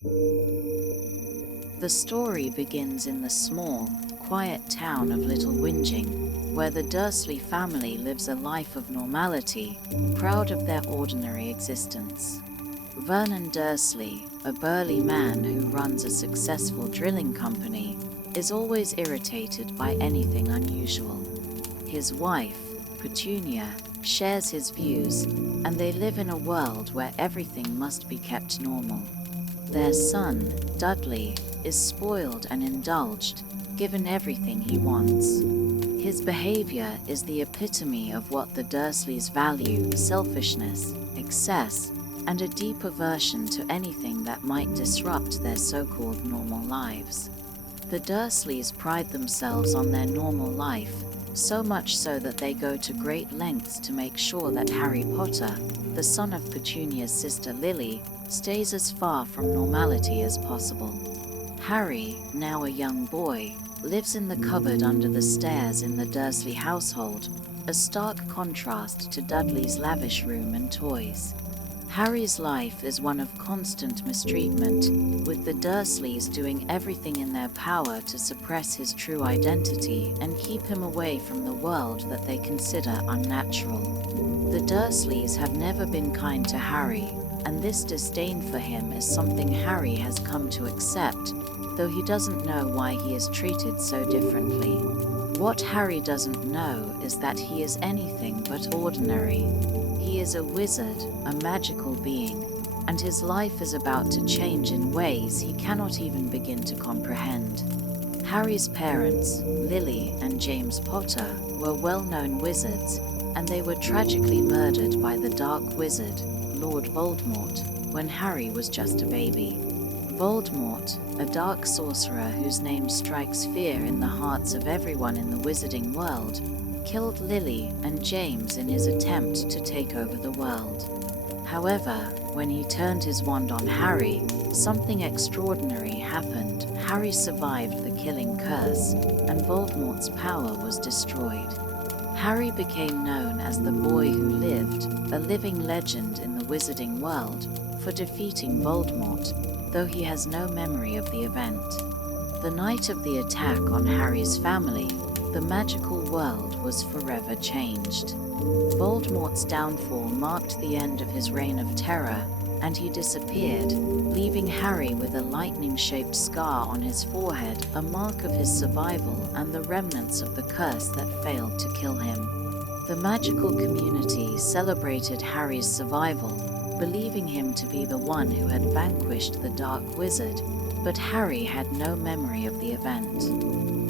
The story begins in the small, quiet town of Little Whinging, where the Dursley family lives a life of normality, proud of their ordinary existence. Vernon Dursley, a burly man who runs a successful drilling company, is always irritated by anything unusual. His wife, Petunia, shares his views, and they live in a world where everything must be kept normal. Their son, Dudley, is spoiled and indulged, given everything he wants. His behavior is the epitome of what the Dursleys value: selfishness, excess, and a deep aversion to anything that might disrupt their so-called normal lives. The Dursleys pride themselves on their normal life, so much so that they go to great lengths to make sure that Harry Potter, the son of Petunia's sister Lily, stays as far from normality as possible. Harry, now a young boy, lives in the cupboard under the stairs in the Dursley household, a stark contrast to Dudley's lavish room and toys. Harry's life is one of constant mistreatment, with the Dursleys doing everything in their power to suppress his true identity and keep him away from the world that they consider unnatural. The Dursleys have never been kind to Harry, and this disdain for him is something Harry has come to accept, though he doesn't know why he is treated so differently. What Harry doesn't know is that he is anything but ordinary. He is a wizard, a magical being, and his life is about to change in ways he cannot even begin to comprehend. Harry's parents, Lily and James Potter, were well-known wizards, and they were tragically murdered by the Dark Wizard, Lord Voldemort, when Harry was just a baby. Voldemort, a dark sorcerer whose name strikes fear in the hearts of everyone in the wizarding world, killed Lily and James in his attempt to take over the world. However, when he turned his wand on Harry, something extraordinary happened. Harry survived the killing curse, and Voldemort's power was destroyed. Harry became known as the Boy Who Lived, a living legend in the wizarding world, for defeating Voldemort, though he has no memory of the event. The night of the attack on Harry's family, the magical world was forever changed. Voldemort's downfall marked the end of his reign of terror, and he disappeared, leaving Harry with a lightning-shaped scar on his forehead, a mark of his survival and the remnants of the curse that failed to kill him. The magical community celebrated Harry's survival, believing him to be the one who had vanquished the Dark Wizard, but Harry had no memory of the event.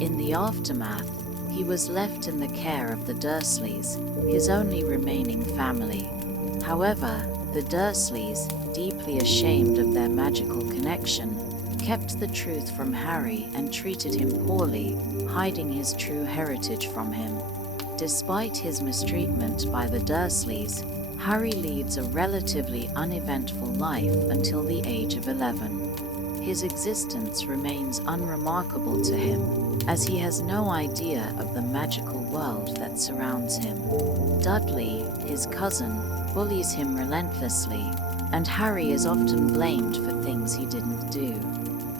In the aftermath, he was left in the care of the Dursleys, his only remaining family. However, the Dursleys, deeply ashamed of their magical connection, kept the truth from Harry and treated him poorly, hiding his true heritage from him. Despite his mistreatment by the Dursleys, Harry leads a relatively uneventful life until the age of 11. His existence remains unremarkable to him, as he has no idea of the magical world that surrounds him. Dudley, his cousin, bullies him relentlessly, and Harry is often blamed for things he didn't do.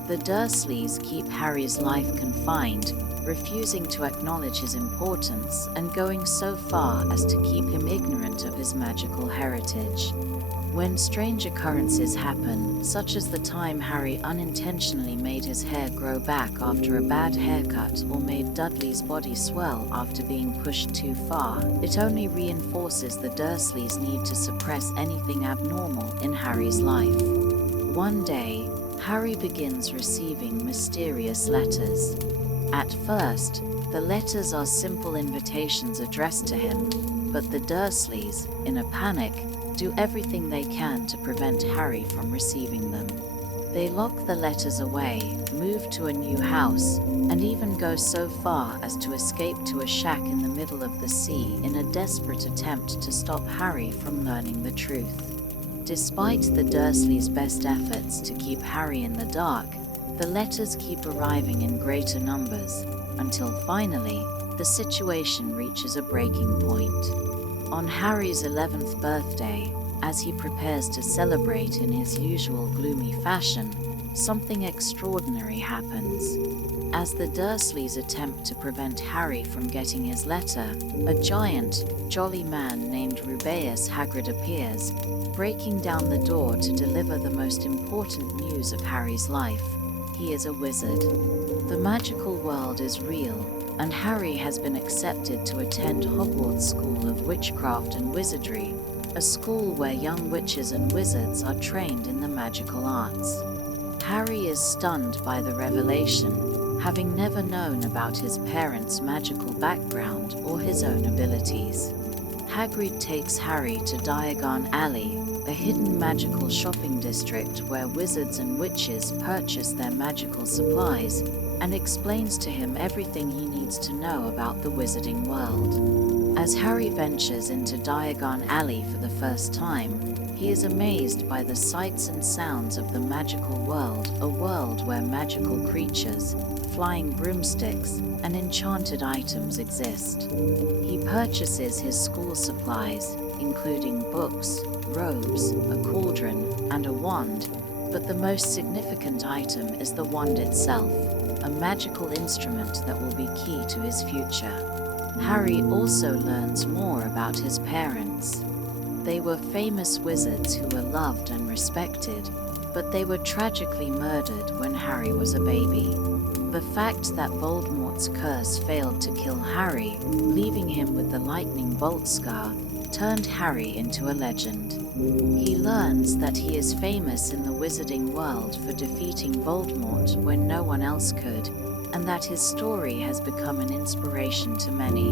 The Dursleys keep Harry's life confined, refusing to acknowledge his importance and going so far as to keep him ignorant of his magical heritage. When strange occurrences happen, such as the time Harry unintentionally made his hair grow back after a bad haircut or made Dudley's body swell after being pushed too far, it only reinforces the Dursleys' need to suppress anything abnormal in Harry's life. One day, Harry begins receiving mysterious letters. At first, the letters are simple invitations addressed to him, but the Dursleys, in a panic, do everything they can to prevent Harry from receiving them. They lock the letters away, move to a new house, and even go so far as to escape to a shack in the middle of the sea in a desperate attempt to stop Harry from learning the truth. Despite the Dursleys' best efforts to keep Harry in the dark, the letters keep arriving in greater numbers, until finally, the situation reaches a breaking point. On Harry's 11th birthday, as he prepares to celebrate in his usual gloomy fashion, something extraordinary happens. As the Dursleys attempt to prevent Harry from getting his letter, a giant, jolly man named Rubeus Hagrid appears, breaking down the door to deliver the most important news of Harry's life. He is a wizard. The magical world is real, and Harry has been accepted to attend Hogwarts School of Witchcraft and Wizardry, a school where young witches and wizards are trained in the magical arts. Harry is stunned by the revelation, having never known about his parents' magical background or his own abilities. Hagrid takes Harry to Diagon Alley, a hidden magical shopping district where wizards and witches purchase their magical supplies, and explains to him everything he needs to know about the wizarding world. As Harry ventures into Diagon Alley for the first time, he is amazed by the sights and sounds of the magical world, a world where magical creatures, flying broomsticks, and enchanted items exist. He purchases his school supplies, including books, robes, a cauldron, and a wand, but the most significant item is the wand itself, a magical instrument that will be key to his future. Harry also learns more about his parents. They were famous wizards who were loved and respected, but they were tragically murdered when Harry was a baby. The fact that Voldemort's curse failed to kill Harry, leaving him with the lightning bolt scar, turned Harry into a legend. He learns that he is famous in the wizarding world for defeating Voldemort when no one else could, and that his story has become an inspiration to many.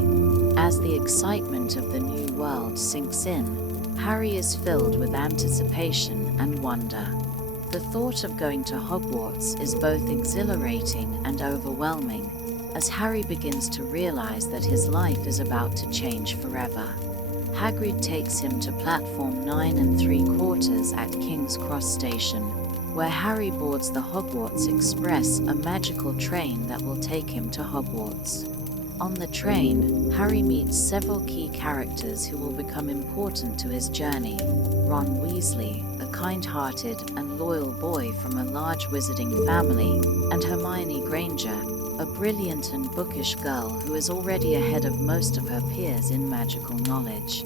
As the excitement of the new world sinks in, Harry is filled with anticipation and wonder. The thought of going to Hogwarts is both exhilarating and overwhelming, as Harry begins to realize that his life is about to change forever. Hagrid takes him to platform 9 3/4 at King's Cross Station, where Harry boards the Hogwarts Express, a magical train that will take him to Hogwarts. On the train, Harry meets several key characters who will become important to his journey. Ron Weasley, a kind-hearted and loyal boy from a large wizarding family, and Hermione Granger, a brilliant and bookish girl who is already ahead of most of her peers in magical knowledge.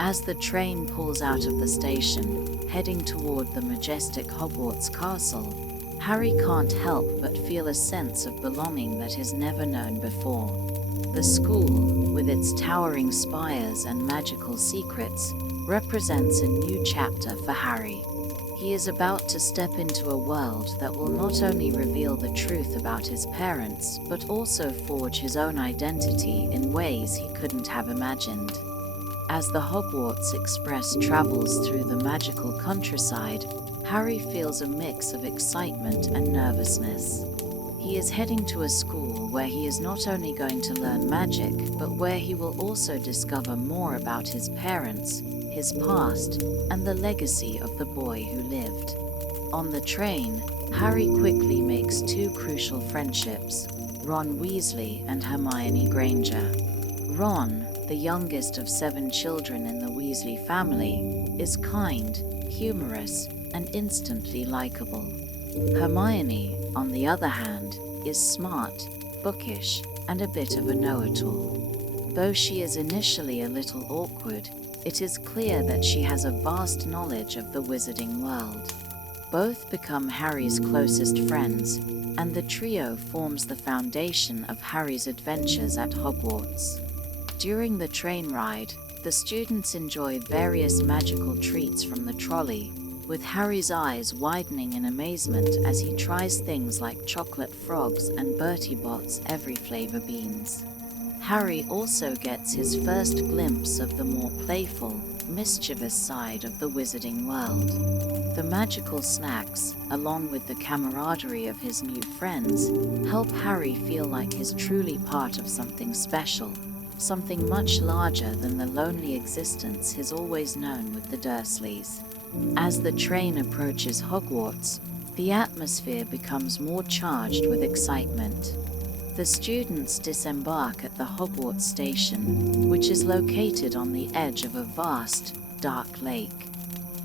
As the train pulls out of the station, heading toward the majestic Hogwarts castle, Harry can't help but feel a sense of belonging that he's never known before. The school, with its towering spires and magical secrets, represents a new chapter for Harry. He is about to step into a world that will not only reveal the truth about his parents, but also forge his own identity in ways he couldn't have imagined. As the Hogwarts Express travels through the magical countryside, Harry feels a mix of excitement and nervousness. He is heading to a school where he is not only going to learn magic, but where he will also discover more about his parents, his past, and the legacy of the boy who lived. On the train, Harry quickly makes two crucial friendships, Ron Weasley and Hermione Granger. Ron, the youngest of 7 children in the Weasley family, is kind, humorous, and instantly likable. Hermione, on the other hand, is smart, bookish, and a bit of a know-it-all. Though she is initially a little awkward, it is clear that she has a vast knowledge of the wizarding world. Both become Harry's closest friends, and the trio forms the foundation of Harry's adventures at Hogwarts. During the train ride, the students enjoy various magical treats from the trolley, with Harry's eyes widening in amazement as he tries things like chocolate frogs and Bertie Bott's every flavor beans. Harry also gets his first glimpse of the more playful, mischievous side of the wizarding world. The magical snacks, along with the camaraderie of his new friends, help Harry feel like he's truly part of something special, something much larger than the lonely existence he's always known with the Dursleys. As the train approaches Hogwarts, the atmosphere becomes more charged with excitement. The students disembark at the Hogwarts station, which is located on the edge of a vast, dark lake.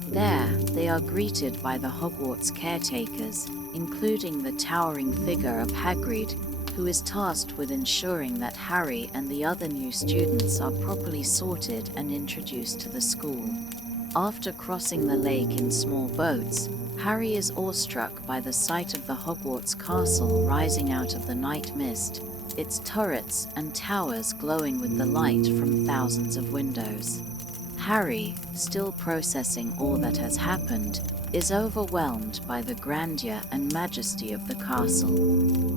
There, they are greeted by the Hogwarts caretakers, including the towering figure of Hagrid, who is tasked with ensuring that Harry and the other new students are properly sorted and introduced to the school. After crossing the lake in small boats, Harry is awestruck by the sight of the Hogwarts castle rising out of the night mist, its turrets and towers glowing with the light from thousands of windows. Harry, still processing all that has happened, is overwhelmed by the grandeur and majesty of the castle.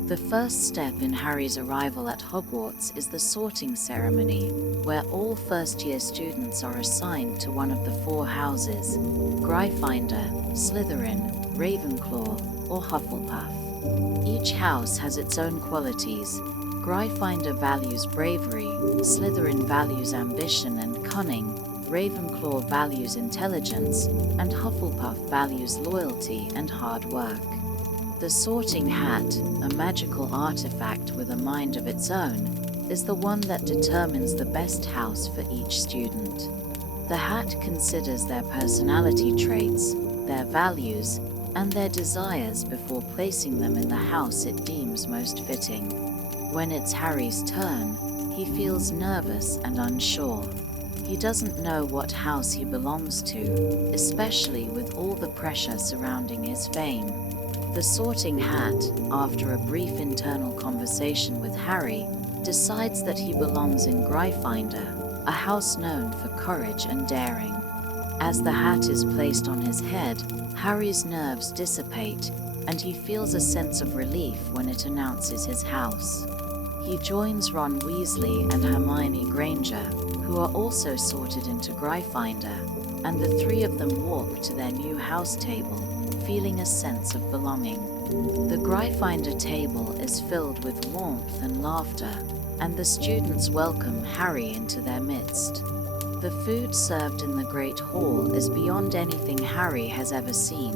The first step in Harry's arrival at Hogwarts is the sorting ceremony, where all first-year students are assigned to one of the 4 houses: Gryffindor, Slytherin, Ravenclaw, or Hufflepuff. Each house has its own qualities. Gryffindor values bravery, Slytherin values ambition and cunning, Ravenclaw values intelligence, and Hufflepuff values loyalty and hard work. The sorting hat, a magical artifact with a mind of its own, is the one that determines the best house for each student. The hat considers their personality traits, their values, and their desires before placing them in the house it deems most fitting. When it's Harry's turn, he feels nervous and unsure. He doesn't know what house he belongs to, especially with all the pressure surrounding his fame. The sorting hat, after a brief internal conversation with Harry, decides that he belongs in Gryffindor, a house known for courage and daring. As the hat is placed on his head, Harry's nerves dissipate, and he feels a sense of relief when it announces his house. He joins Ron Weasley and Hermione Granger, who are also sorted into Gryffindor, and the 3 of them walk to their new house table, feeling a sense of belonging. The Gryffindor table is filled with warmth and laughter, and the students welcome Harry into their midst. The food served in the Great Hall is beyond anything Harry has ever seen: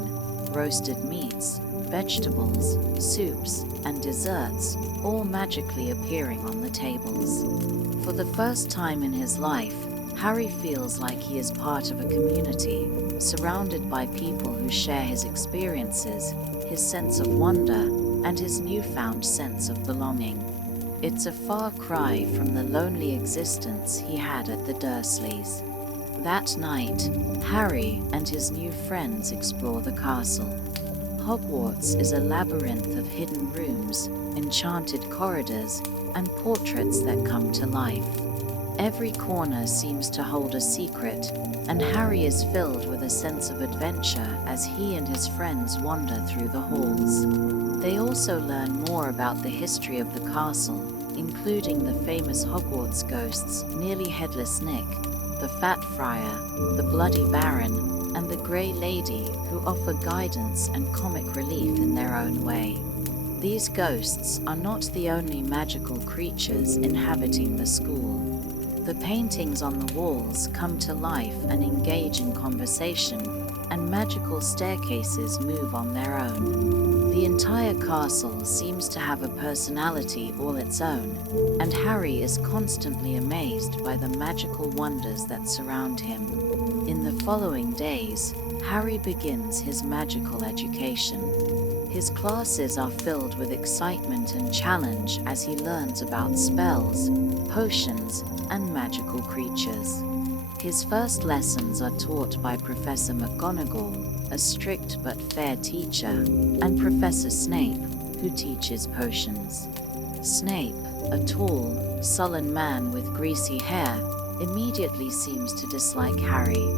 roasted meats, vegetables, soups, and desserts, all magically appearing on the tables. For the first time in his life, Harry feels like he is part of a community, surrounded by people who share his experiences, his sense of wonder, and his newfound sense of belonging. It's a far cry from the lonely existence he had at the Dursleys. That night, Harry and his new friends explore the castle. Hogwarts is a labyrinth of hidden rooms, enchanted corridors, and portraits that come to life. Every corner seems to hold a secret, and Harry is filled with a sense of adventure as he and his friends wander through the halls. They also learn more about the history of the castle, including the famous Hogwarts ghosts Nearly Headless Nick, the Fat Friar, the Bloody Baron, and the Grey Lady, who offer guidance and comic relief in their own way. These ghosts are not the only magical creatures inhabiting the school. The paintings on the walls come to life and engage in conversation, and magical staircases move on their own. The entire castle seems to have a personality all its own, and Harry is constantly amazed by the magical wonders that surround him. In the following days, Harry begins his magical education. His classes are filled with excitement and challenge as he learns about spells, potions, and magical creatures. His first lessons are taught by Professor McGonagall, a strict but fair teacher, and Professor Snape, who teaches potions. Snape, a tall, sullen man with greasy hair, immediately seems to dislike Harry.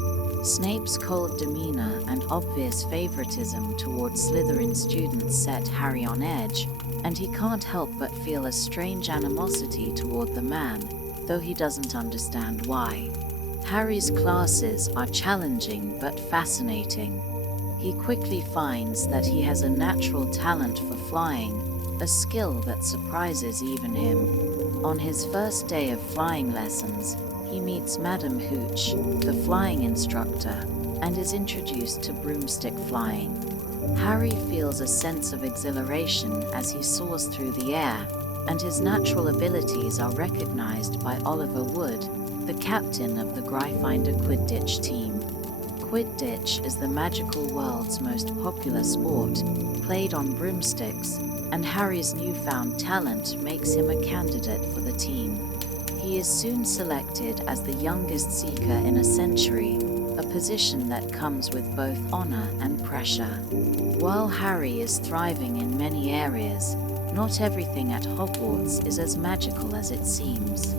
Snape's cold demeanor and obvious favoritism towards Slytherin students set Harry on edge, and he can't help but feel a strange animosity toward the man, though he doesn't understand why. Harry's classes are challenging but fascinating. He quickly finds that he has a natural talent for flying, a skill that surprises even him. On his first day of flying lessons, he meets Madame Hooch, the flying instructor, and is introduced to broomstick flying. Harry feels a sense of exhilaration as he soars through the air, and his natural abilities are recognized by Oliver Wood, the captain of the Gryffindor Quidditch team. Quidditch is the magical world's most popular sport, played on broomsticks, and Harry's newfound talent makes him a candidate for the team. He is soon selected as the youngest Seeker in a century, a position that comes with both honor and pressure. While Harry is thriving in many areas, not everything at Hogwarts is as magical as it seems.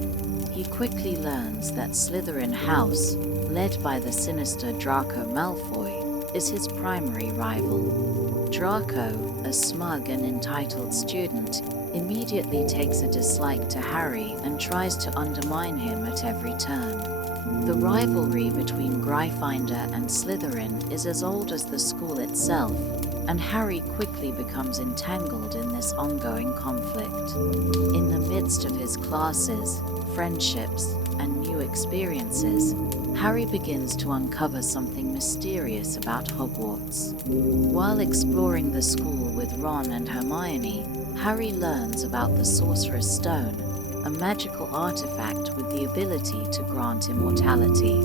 He quickly learns that Slytherin House, led by the sinister Draco Malfoy, is his primary rival. Draco, a smug and entitled student, immediately takes a dislike to Harry and tries to undermine him at every turn. The rivalry between Gryffindor and Slytherin is as old as the school itself, and Harry quickly becomes entangled in this ongoing conflict. In the midst of his classes, friendships, and new experiences, Harry begins to uncover something mysterious about Hogwarts. While exploring the school with Ron and Hermione, Harry learns about the Sorcerer's Stone, a magical artifact with the ability to grant immortality.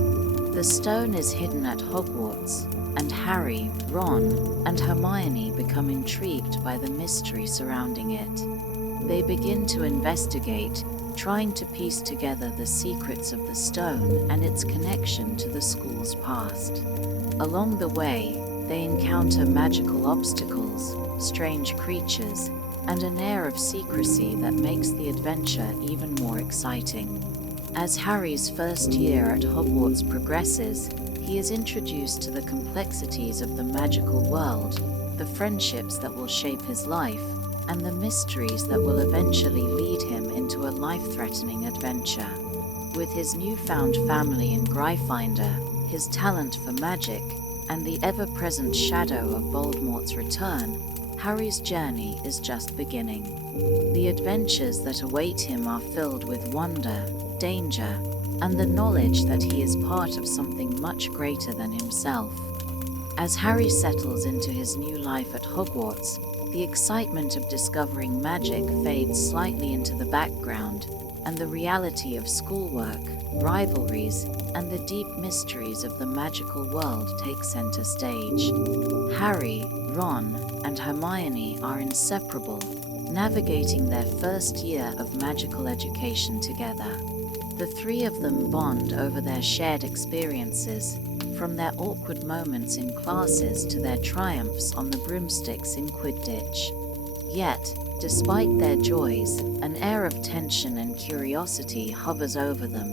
The stone is hidden at Hogwarts, and Harry, Ron, and Hermione become intrigued by the mystery surrounding it. They begin to investigate, trying to piece together the secrets of the stone and its connection to the school's past. Along the way, they encounter magical obstacles, strange creatures, and an air of secrecy that makes the adventure even more exciting. As Harry's first year at Hogwarts progresses, he is introduced to the complexities of the magical world, the friendships that will shape his life, and the mysteries that will eventually lead him into a life-threatening adventure. With his newfound family in Gryffindor, his talent for magic, and the ever-present shadow of Voldemort's return, Harry's journey is just beginning. The adventures that await him are filled with wonder, danger, and the knowledge that he is part of something much greater than himself. As Harry settles into his new life at Hogwarts, the excitement of discovering magic fades slightly into the background, and the reality of schoolwork, rivalries, and the deep mysteries of the magical world take center stage. Harry, Ron, and Hermione are inseparable, navigating their first year of magical education together. The three of them bond over their shared experiences, from their awkward moments in classes to their triumphs on the broomsticks in Quidditch. Yet, despite their joys, an air of tension and curiosity hovers over them,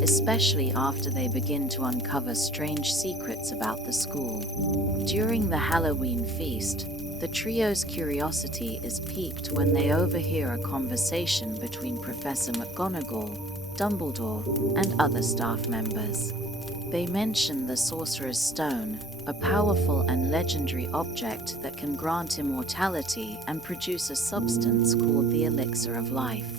especially after they begin to uncover strange secrets about the school. During the Halloween feast, the trio's curiosity is piqued when they overhear a conversation between Professor McGonagall, Dumbledore, and other staff members. They mention the Sorcerer's Stone, a powerful and legendary object that can grant immortality and produce a substance called the Elixir of Life.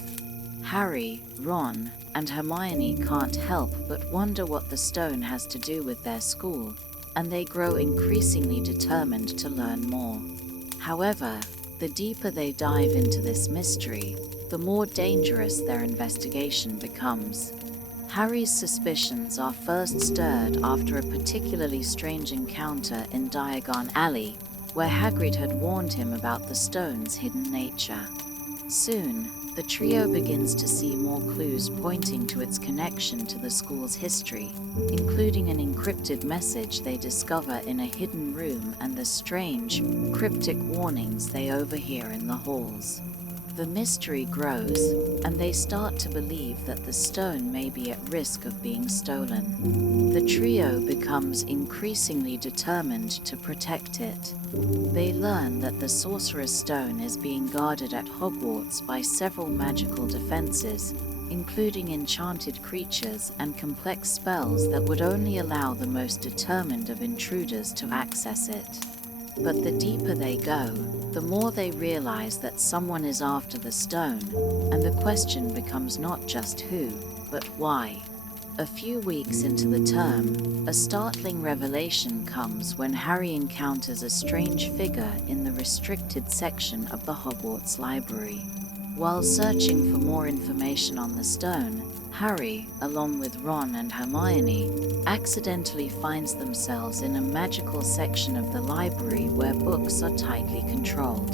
Harry, Ron, and Hermione can't help but wonder what the stone has to do with their school, and they grow increasingly determined to learn more. However, the deeper they dive into this mystery, the more dangerous their investigation becomes. Harry's suspicions are first stirred after a particularly strange encounter in Diagon Alley, where Hagrid had warned him about the stone's hidden nature. Soon, the trio begins to see more clues pointing to its connection to the school's history, including an encrypted message they discover in a hidden room and the strange, cryptic warnings they overhear in the halls. The mystery grows, and they start to believe that the stone may be at risk of being stolen. The trio becomes increasingly determined to protect it. They learn that the Sorcerer's Stone is being guarded at Hogwarts by several magical defenses, including enchanted creatures and complex spells that would only allow the most determined of intruders to access it. But the deeper they go, the more they realize that someone is after the stone, and the question becomes not just who, but why. A few weeks into the term, a startling revelation comes when Harry encounters a strange figure in the restricted section of the Hogwarts library. While searching for more information on the stone, Harry, along with Ron and Hermione, accidentally finds themselves in a magical section of the library where books are tightly controlled.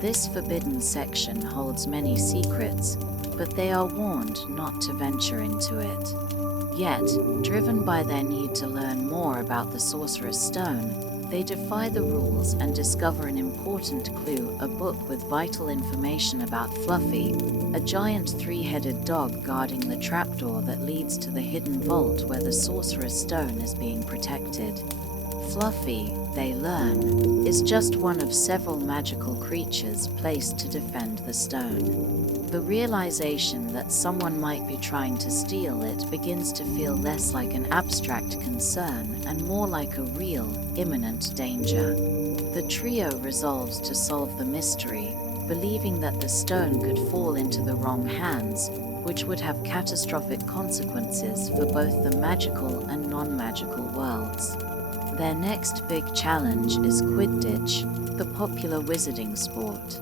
This forbidden section holds many secrets, but they are warned not to venture into it. Yet, driven by their need to learn more about the Sorcerer's Stone, they defy the rules and discover an important clue, a book with vital information about Fluffy, a giant three-headed dog guarding the trapdoor that leads to the hidden vault where the Sorcerer's Stone is being protected. Fluffy, they learn, is just one of several magical creatures placed to defend the stone. The realization that someone might be trying to steal it begins to feel less like an abstract concern and more like a real, imminent danger. The trio resolves to solve the mystery, believing that the stone could fall into the wrong hands, which would have catastrophic consequences for both the magical and non-magical worlds. Their next big challenge is Quidditch, the popular wizarding sport.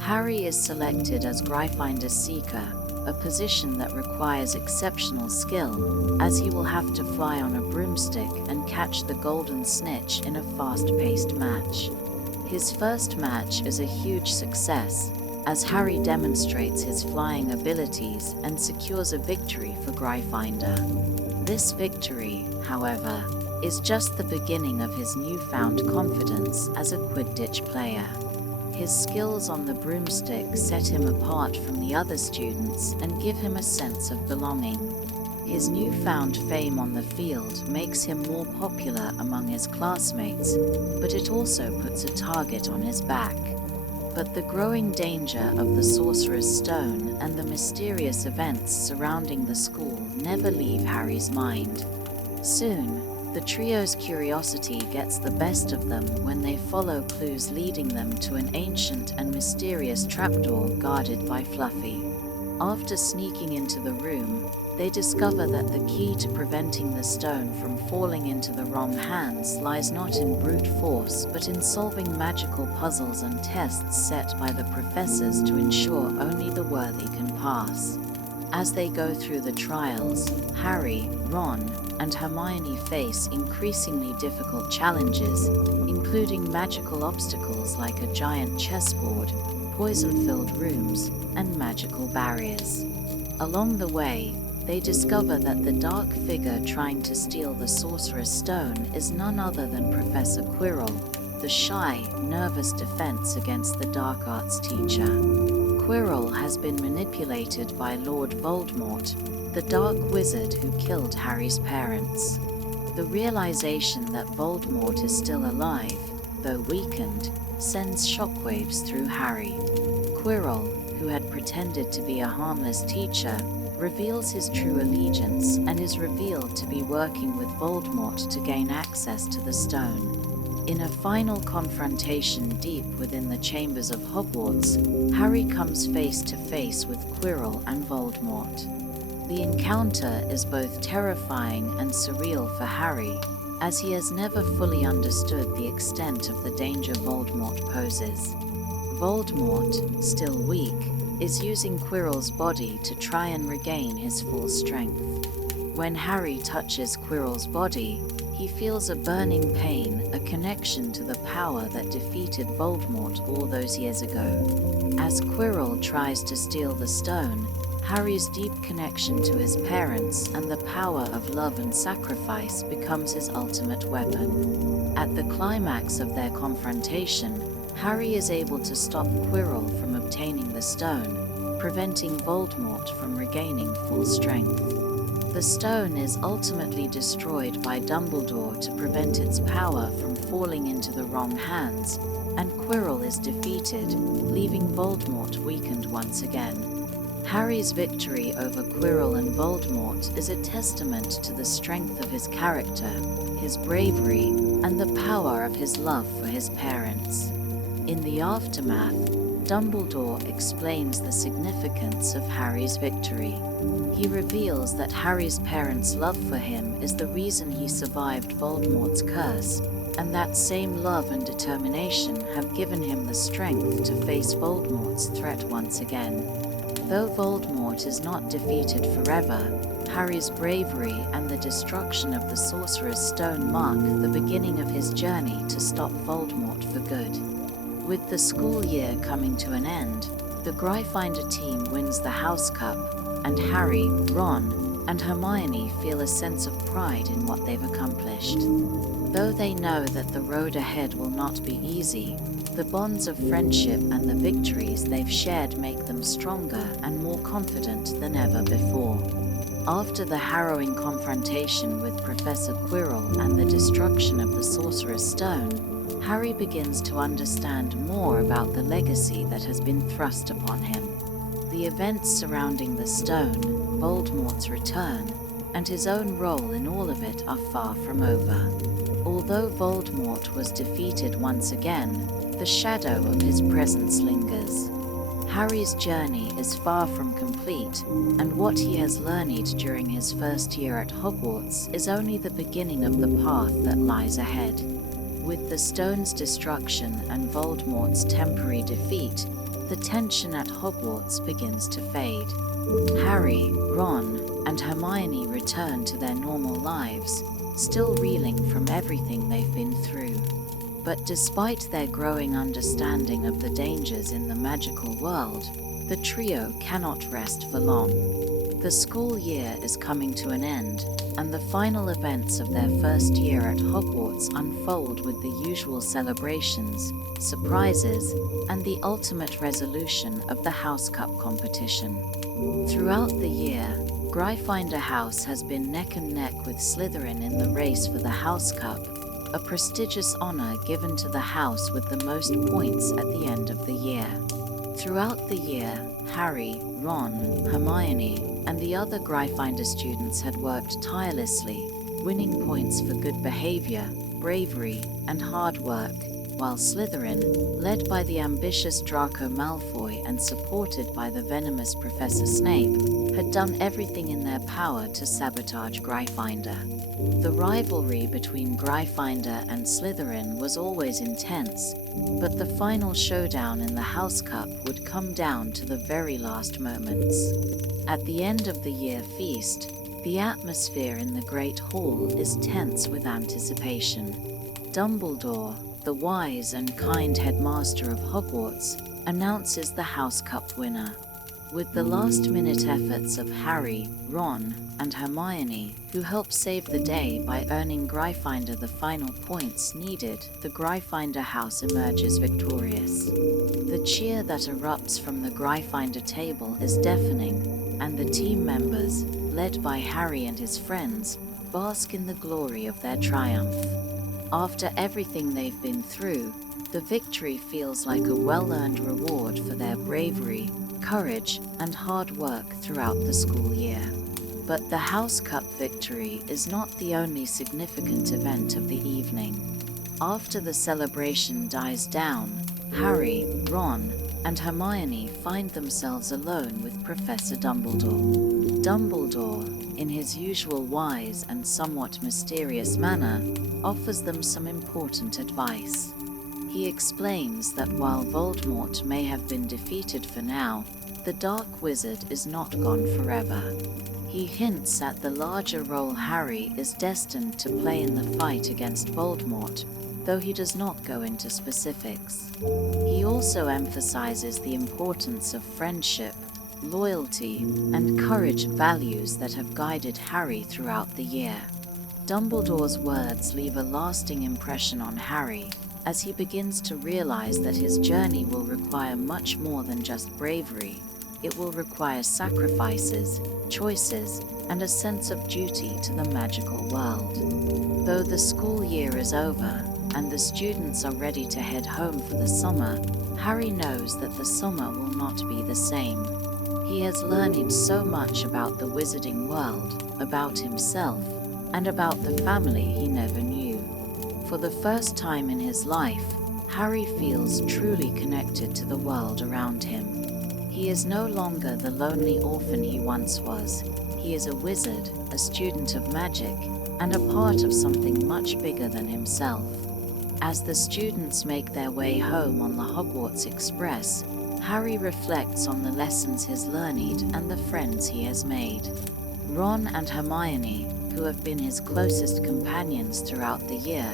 Harry is selected as Gryffindor's Seeker, a position that requires exceptional skill, as he will have to fly on a broomstick and catch the golden snitch in a fast-paced match. His first match is a huge success, as Harry demonstrates his flying abilities and secures a victory for Gryffindor. This victory, however, is just the beginning of his newfound confidence as a Quidditch player. His skills on the broomstick set him apart from the other students and give him a sense of belonging. His newfound fame on the field makes him more popular among his classmates, but it also puts a target on his back. But the growing danger of the Sorcerer's Stone and the mysterious events surrounding the school never leave Harry's mind. Soon, the trio's curiosity gets the best of them when they follow clues leading them to an ancient and mysterious trapdoor guarded by Fluffy. After sneaking into the room, they discover that the key to preventing the stone from falling into the wrong hands lies not in brute force but in solving magical puzzles and tests set by the professors to ensure only the worthy can pass. As they go through the trials, Harry, Ron, and Hermione face increasingly difficult challenges, including magical obstacles like a giant chessboard, poison-filled rooms, and magical barriers. Along the way, they discover that the dark figure trying to steal the Sorcerer's Stone is none other than Professor Quirrell, the shy, nervous defense against the dark arts teacher. Quirrell has been manipulated by Lord Voldemort, the dark wizard who killed Harry's parents. The realization that Voldemort is still alive, though weakened, sends shockwaves through Harry. Quirrell, who had pretended to be a harmless teacher, reveals his true allegiance and is revealed to be working with Voldemort to gain access to the stone. In a final confrontation deep within the chambers of Hogwarts, Harry comes face to face with Quirrell and Voldemort. The encounter is both terrifying and surreal for Harry, as he has never fully understood the extent of the danger Voldemort poses. Voldemort, still weak, is using Quirrell's body to try and regain his full strength. When Harry touches Quirrell's body, he feels a burning pain, a connection to the power that defeated Voldemort all those years ago. As Quirrell tries to steal the stone, Harry's deep connection to his parents and the power of love and sacrifice becomes his ultimate weapon. At the climax of their confrontation, Harry is able to stop Quirrell from obtaining the stone, preventing Voldemort from regaining full strength. The stone is ultimately destroyed by Dumbledore to prevent its power from falling into the wrong hands, and Quirrell is defeated, leaving Voldemort weakened once again. Harry's victory over Quirrell and Voldemort is a testament to the strength of his character, his bravery, and the power of his love for his parents. In the aftermath, Dumbledore explains the significance of Harry's victory. He reveals that Harry's parents' love for him is the reason he survived Voldemort's curse, and that same love and determination have given him the strength to face Voldemort's threat once again. Though Voldemort is not defeated forever, Harry's bravery and the destruction of the Sorcerer's Stone mark the beginning of his journey to stop Voldemort for good. With the school year coming to an end, the Gryffindor team wins the House Cup, and Harry, Ron, and Hermione feel a sense of pride in what they've accomplished. Though they know that the road ahead will not be easy, the bonds of friendship and the victories they've shared make them stronger and more confident than ever before. After the harrowing confrontation with Professor Quirrell and the destruction of the Sorcerer's Stone, Harry begins to understand more about the legacy that has been thrust upon him. The events surrounding the stone, Voldemort's return, and his own role in all of it are far from over. Although Voldemort was defeated once again, the shadow of his presence lingers. Harry's journey is far from complete, and what he has learned during his first year at Hogwarts is only the beginning of the path that lies ahead. With the stone's destruction and Voldemort's temporary defeat, the tension at Hogwarts begins to fade. Harry, Ron, and Hermione return to their normal lives, still reeling from everything they've been through. But despite their growing understanding of the dangers in the magical world, the trio cannot rest for long. The school year is coming to an end, and the final events of their first year at Hogwarts unfold with the usual celebrations, surprises, and the ultimate resolution of the House Cup competition. Throughout the year, Gryffindor House has been neck and neck with Slytherin in the race for the House Cup, a prestigious honor given to the house with the most points at the end of the year. Throughout the year, Harry, Ron, Hermione, and the other Gryffindor students had worked tirelessly, winning points for good behavior, bravery, and hard work, while Slytherin, led by the ambitious Draco Malfoy and supported by the venomous Professor Snape, had done everything in their power to sabotage Gryffindor. The rivalry between Gryffindor and Slytherin was always intense, but the final showdown in the House Cup would come down to the very last moments. At the end of the year feast, the atmosphere in the Great Hall is tense with anticipation. Dumbledore, the wise and kind headmaster of Hogwarts, announces the House Cup winner. With the last-minute efforts of Harry, Ron, and Hermione, who help save the day by earning Gryffindor the final points needed, the Gryffindor house emerges victorious. The cheer that erupts from the Gryffindor table is deafening, and the team members, led by Harry and his friends, bask in the glory of their triumph. After everything they've been through, the victory feels like a well-earned reward for their bravery, courage, and hard work throughout the school year. But the House Cup victory is not the only significant event of the evening. After the celebration dies down, Harry, Ron, and Hermione find themselves alone with Professor Dumbledore. Dumbledore, in his usual wise and somewhat mysterious manner, offers them some important advice. He explains that while Voldemort may have been defeated for now, the Dark Wizard is not gone forever. He hints at the larger role Harry is destined to play in the fight against Voldemort, though he does not go into specifics. He also emphasizes the importance of friendship, loyalty, and courage, values that have guided Harry throughout the year. Dumbledore's words leave a lasting impression on Harry, as he begins to realize that his journey will require much more than just bravery. It will require sacrifices, choices, and a sense of duty to the magical world. Though the school year is over, and the students are ready to head home for the summer, Harry knows that the summer will not be the same. He has learned so much about the wizarding world, about himself, and about the family he never knew. For the first time in his life, Harry feels truly connected to the world around him. He is no longer the lonely orphan he once was. He is a wizard, a student of magic, and a part of something much bigger than himself. As the students make their way home on the Hogwarts Express, Harry reflects on the lessons he's learned and the friends he has made. Ron and Hermione, who have been his closest companions throughout the year,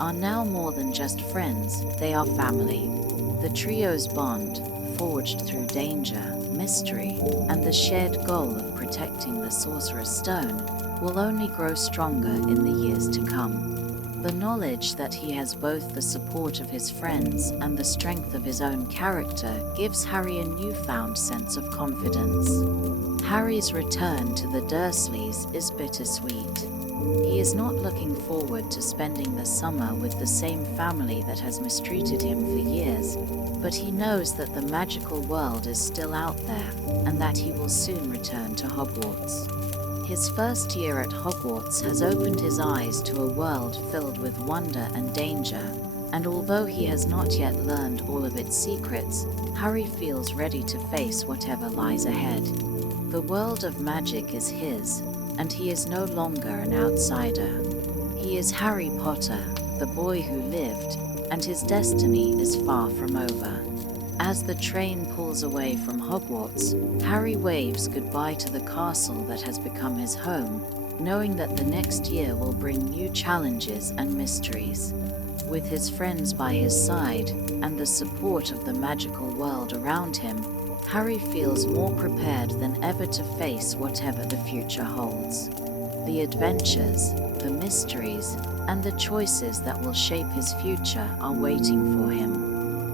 are now more than just friends, they are family. The trio's bond, forged through danger, mystery, and the shared goal of protecting the Sorcerer's Stone, will only grow stronger in the years to come. The knowledge that he has both the support of his friends and the strength of his own character gives Harry a newfound sense of confidence. Harry's return to the Dursleys is bittersweet. He is not looking forward to spending the summer with the same family that has mistreated him for years, but he knows that the magical world is still out there and that he will soon return to Hogwarts. His first year at Hogwarts has opened his eyes to a world filled with wonder and danger, and although he has not yet learned all of its secrets, Harry feels ready to face whatever lies ahead. The world of magic is his, and he is no longer an outsider. He is Harry Potter, the boy who lived, and his destiny is far from over. As the train pulls away from Hogwarts, Harry waves goodbye to the castle that has become his home, knowing that the next year will bring new challenges and mysteries. With his friends by his side and the support of the magical world around him, Harry feels more prepared than ever to face whatever the future holds. The adventures, the mysteries, and the choices that will shape his future are waiting for him.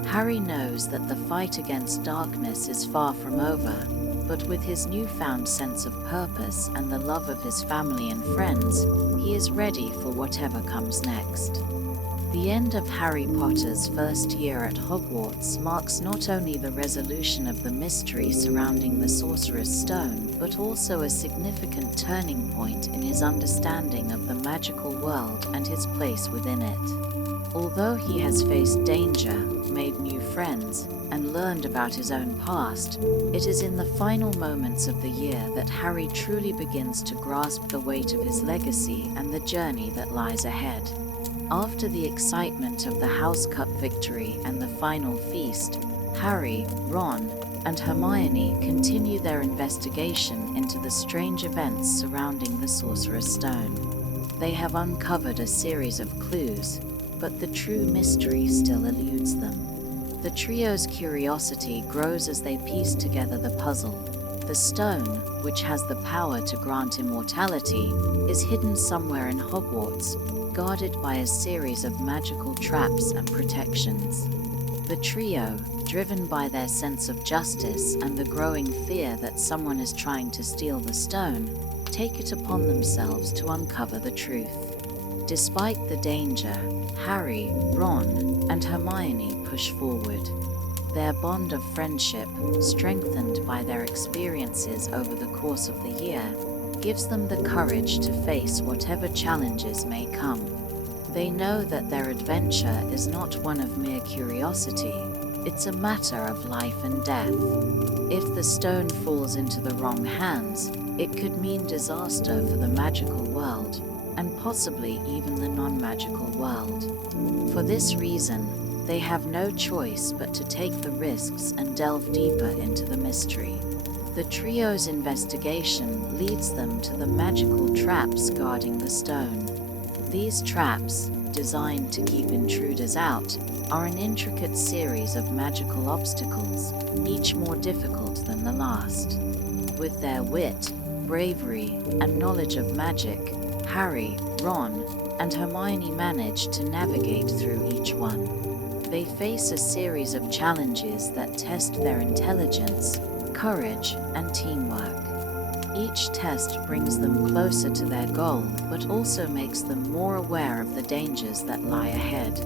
Harry knows that the fight against darkness is far from over, but with his newfound sense of purpose and the love of his family and friends, he is ready for whatever comes next. The end of Harry Potter's first year at Hogwarts marks not only the resolution of the mystery surrounding the Sorcerer's Stone, but also a significant turning point in his understanding of the magical world and his place within it. Although he has faced danger, made new friends, and learned about his own past, it is in the final moments of the year that Harry truly begins to grasp the weight of his legacy and the journey that lies ahead. After the excitement of the House Cup victory and the final feast, Harry, Ron, and Hermione continue their investigation into the strange events surrounding the Sorcerer's Stone. They have uncovered a series of clues, but the true mystery still eludes them. The trio's curiosity grows as they piece together the puzzle. The stone, which has the power to grant immortality, is hidden somewhere in Hogwarts, guarded by a series of magical traps and protections. The trio, driven by their sense of justice and the growing fear that someone is trying to steal the stone, take it upon themselves to uncover the truth. Despite the danger, Harry, Ron, and Hermione push forward. Their bond of friendship, strengthened by their experiences over the course of the year, gives them the courage to face whatever challenges may come. They know that their adventure is not one of mere curiosity, it's a matter of life and death. If the stone falls into the wrong hands, it could mean disaster for the magical world, and possibly even the non-magical world. For this reason, they have no choice but to take the risks and delve deeper into the mystery. The trio's investigation leads them to the magical traps guarding the stone. These traps, designed to keep intruders out, are an intricate series of magical obstacles, each more difficult than the last. With their wit, bravery, and knowledge of magic, Harry, Ron, and Hermione manage to navigate through each one. They face a series of challenges that test their intelligence, courage, and teamwork. Each test brings them closer to their goal, but also makes them more aware of the dangers that lie ahead.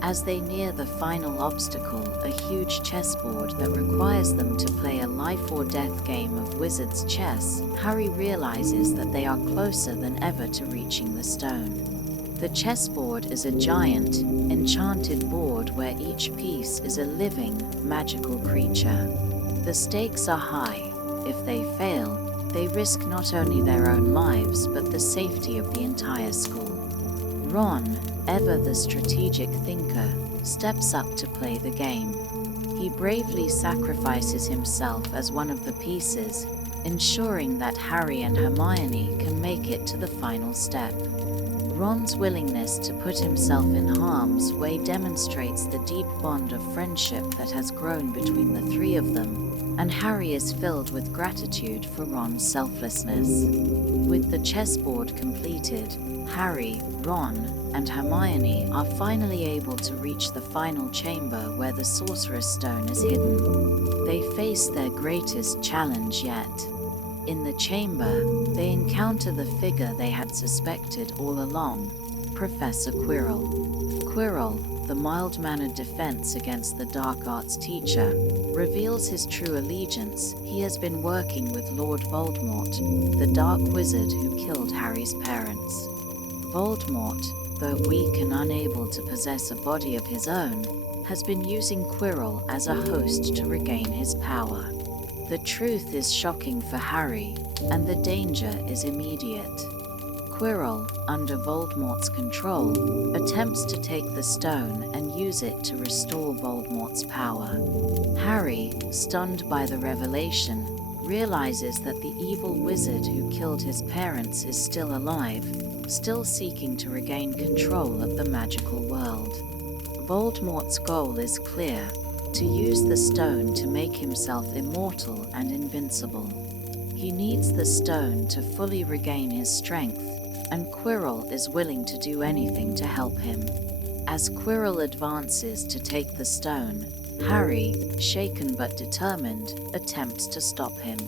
As they near the final obstacle, a huge chessboard that requires them to play a life-or-death game of wizard's chess, Harry realizes that they are closer than ever to reaching the stone. The chessboard is a giant, enchanted board where each piece is a living, magical creature. The stakes are high. If they fail, they risk not only their own lives but the safety of the entire school. Ron, ever the strategic thinker, steps up to play the game. He bravely sacrifices himself as one of the pieces, ensuring that Harry and Hermione can make it to the final step. Ron's willingness to put himself in harm's way demonstrates the deep bond of friendship that has grown between the three of them, and Harry is filled with gratitude for Ron's selflessness. With the chessboard completed, Harry, Ron, and Hermione are finally able to reach the final chamber where the Sorcerer's Stone is hidden. They face their greatest challenge yet. In the chamber, they encounter the figure they had suspected all along, Professor Quirrell. Quirrell, the mild-mannered defense against the dark arts teacher, reveals his true allegiance. He has been working with Lord Voldemort, the dark wizard who killed Harry's parents. Voldemort, though weak and unable to possess a body of his own, has been using Quirrell as a host to regain his power. The truth is shocking for Harry, and the danger is immediate. Quirrell, under Voldemort's control, attempts to take the stone and use it to restore Voldemort's power. Harry, stunned by the revelation, realizes that the evil wizard who killed his parents is still alive, still seeking to regain control of the magical world. Voldemort's goal is clear: to use the stone to make himself immortal and invincible. He needs the stone to fully regain his strength, and Quirrell is willing to do anything to help him. As Quirrell advances to take the stone, Harry, shaken but determined, attempts to stop him.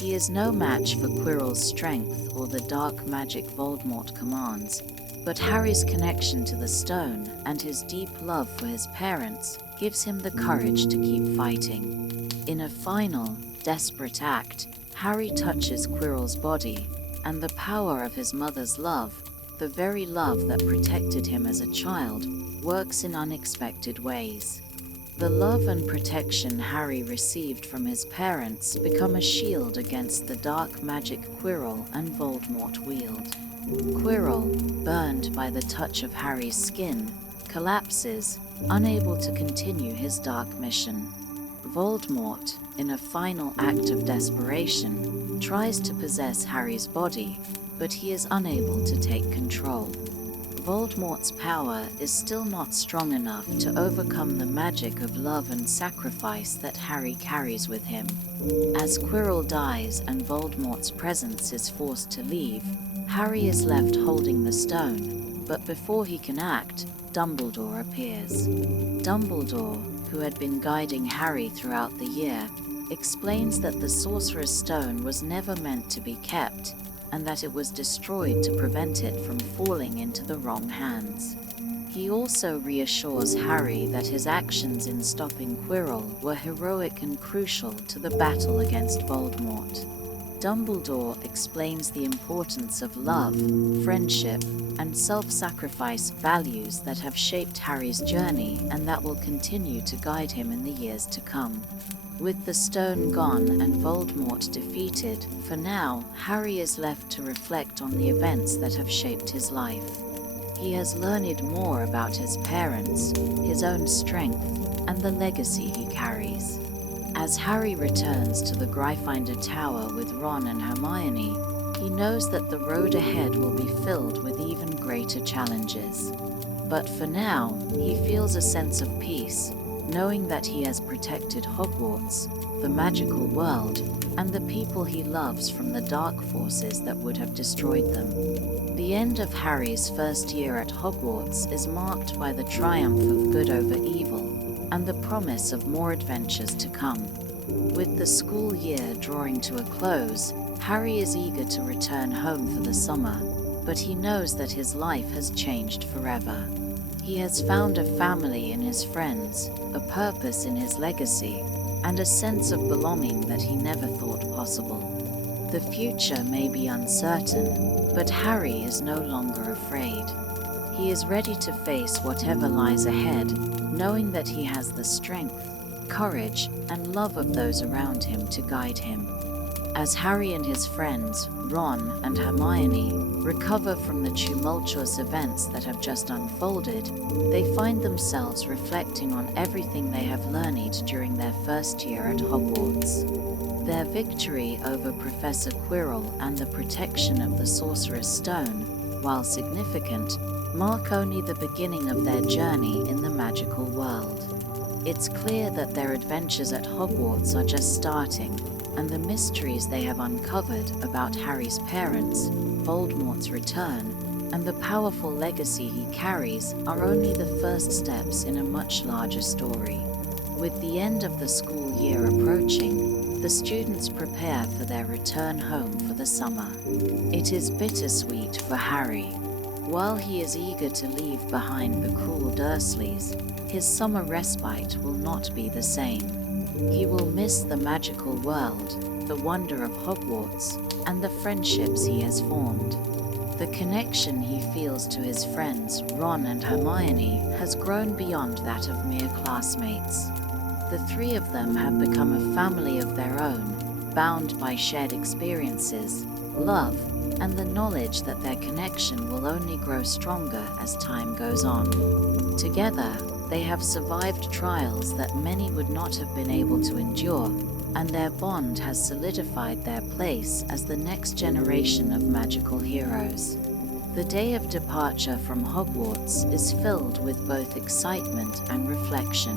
He is no match for Quirrell's strength or the dark magic Voldemort commands, but Harry's connection to the stone and his deep love for his parents gives him the courage to keep fighting. In a final, desperate act, Harry touches Quirrell's body, and the power of his mother's love, the very love that protected him as a child, works in unexpected ways. The love and protection Harry received from his parents become a shield against the dark magic Quirrell and Voldemort wield. Quirrell, burned by the touch of Harry's skin, collapses, unable to continue his dark mission. Voldemort, in a final act of desperation, tries to possess Harry's body, but he is unable to take control. Voldemort's power is still not strong enough to overcome the magic of love and sacrifice that Harry carries with him. As Quirrell dies and Voldemort's presence is forced to leave, Harry is left holding the stone, but before he can act, Dumbledore appears. Dumbledore, who had been guiding Harry throughout the year, explains that the Sorcerer's Stone was never meant to be kept, and that it was destroyed to prevent it from falling into the wrong hands. He also reassures Harry that his actions in stopping Quirrell were heroic and crucial to the battle against Voldemort. Dumbledore explains the importance of love, friendship, and self-sacrifice, values that have shaped Harry's journey and that will continue to guide him in the years to come. With the stone gone and Voldemort defeated, for now, Harry is left to reflect on the events that have shaped his life. He has learned more about his parents, his own strength, and the legacy he carries. As Harry returns to the Gryffindor Tower with Ron and Hermione, he knows that the road ahead will be filled with even greater challenges. But for now, he feels a sense of peace, knowing that he has protected Hogwarts, the magical world, and the people he loves from the dark forces that would have destroyed them. The end of Harry's first year at Hogwarts is marked by the triumph of good over evil, and the promise of more adventures to come. With the school year drawing to a close, Harry is eager to return home for the summer, but he knows that his life has changed forever. He has found a family in his friends, a purpose in his legacy, and a sense of belonging that he never thought possible. The future may be uncertain, but Harry is no longer afraid. He is ready to face whatever lies ahead, knowing that he has the strength, courage, and love of those around him to guide him. As Harry and his friends, Ron and Hermione, recover from the tumultuous events that have just unfolded, they find themselves reflecting on everything they have learned during their first year at Hogwarts. Their victory over Professor Quirrell and the protection of the Sorcerer's Stone, while significant, mark only the beginning of their journey in the magical world. It's clear that their adventures at Hogwarts are just starting, and the mysteries they have uncovered about Harry's parents, Voldemort's return, and the powerful legacy he carries are only the first steps in a much larger story. With the end of the school year approaching, the students prepare for their return home for the summer. It is bittersweet for Harry. While he is eager to leave behind the cruel Dursleys, his summer respite will not be the same. He will miss the magical world, the wonder of Hogwarts, and the friendships he has formed. The connection he feels to his friends, Ron and Hermione, has grown beyond that of mere classmates. The three of them have become a family of their own, bound by shared experiences, love, and the knowledge that their connection will only grow stronger as time goes on. Together, they have survived trials that many would not have been able to endure, and their bond has solidified their place as the next generation of magical heroes. The day of departure from Hogwarts is filled with both excitement and reflection.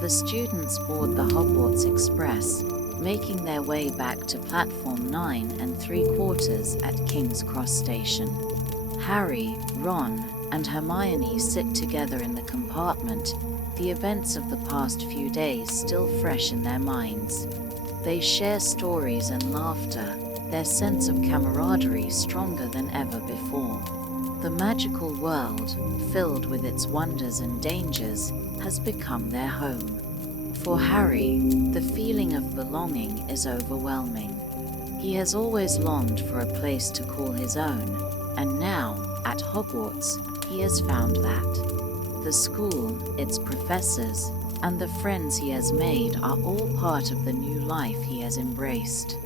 The students board the Hogwarts Express, making their way back to platform 9 3/4 at King's Cross Station. Harry, Ron, and Hermione sit together in the compartment, the events of the past few days still fresh in their minds. They share stories and laughter, their sense of camaraderie stronger than ever before. The magical world, filled with its wonders and dangers, has become their home. For Harry, the feeling of belonging is overwhelming. He has always longed for a place to call his own, and now, at Hogwarts, he has found that. The school, its professors, and the friends he has made are all part of the new life he has embraced.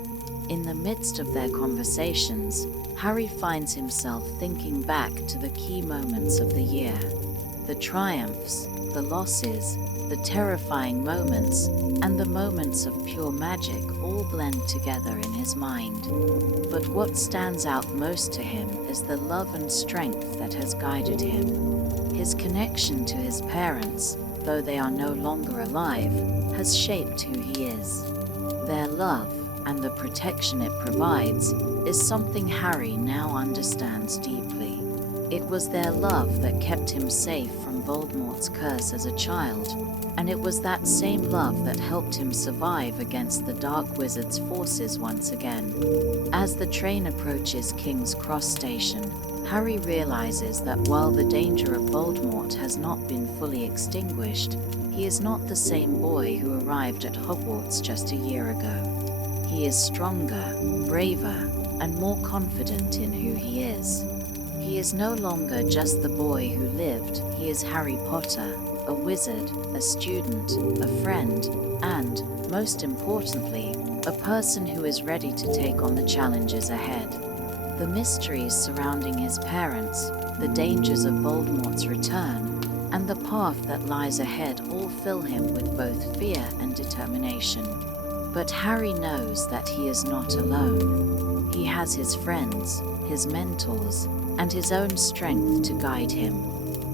In the midst of their conversations, Harry finds himself thinking back to the key moments of the year. The triumphs, the losses, the terrifying moments, and the moments of pure magic all blend together in his mind. But what stands out most to him is the love and strength that has guided him. His connection to his parents, though they are no longer alive, has shaped who he is. Their love, and the protection it provides, is something Harry now understands deeply. It was their love that kept him safe from Voldemort's curse as a child, and it was that same love that helped him survive against the Dark Wizard's forces once again. As the train approaches King's Cross Station, Harry realizes that while the danger of Voldemort has not been fully extinguished, he is not the same boy who arrived at Hogwarts just a year ago. He is stronger, braver, and more confident in who he is. He is no longer just the boy who lived, he is Harry Potter, a wizard, a student, a friend, and, most importantly, a person who is ready to take on the challenges ahead. The mysteries surrounding his parents, the dangers of Voldemort's return, and the path that lies ahead all fill him with both fear and determination. But Harry knows that he is not alone. He has his friends, his mentors, and his own strength to guide him.